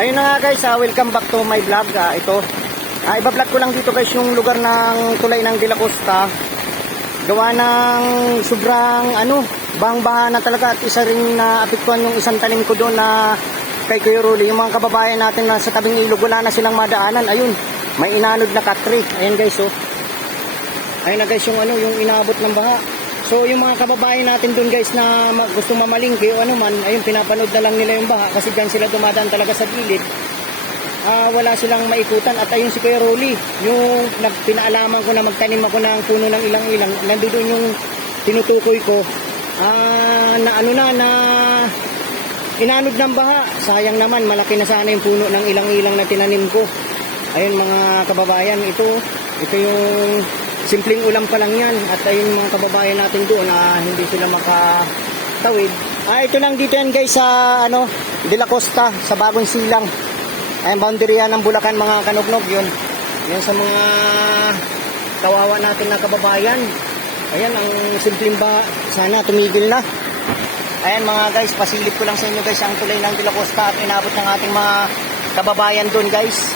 Ayun na nga guys, welcome back to my vlog. Iba-vlog ko lang dito guys yung lugar ng tulay ng De La Costa. Gawa ng sobrang bahang-baha na talaga at isa rin na apektuhan yung isang tanim ko doon na kay Kuya Rolly. Yung mga kababayan natin na sa tabing ilog, wala na silang madaanan. Ayun, may inanod na katri. Ayun guys, oh. Ayun na guys yung yung inabot ng baha. So yung mga kababayan natin doon guys na gusto mamalingki o ayun, pinapanood na lang nila yung baha kasi dyan sila dumadaan talaga sa gilid. Wala silang maikutan. At ayun si Kuya Rolly, yung pinaalaman ko na magtanim ako ng puno ng ilang-ilang, nandoon yung tinutukoy ko, na inanod ng baha. Sayang naman, malaki na sana yung puno ng ilang-ilang na tinanim ko. Ayun mga kababayan, ito yung simpleng ulam pa lang yan. At ayun mga kababayan natin doon hindi sila makatawid. Ito lang dito yan guys sa De La Costa, sa Bagong Silang. Ayun, boundary yan ng Bulacan mga kanugnog yun. Yan sa mga kawawa natin na kababayan. Ayan, ang simpleng ba, sana tumigil na. Ayan mga guys, pasilip ko lang sa inyo guys ang tulay ng De La Costa at inabot ng ating mga kababayan doon guys.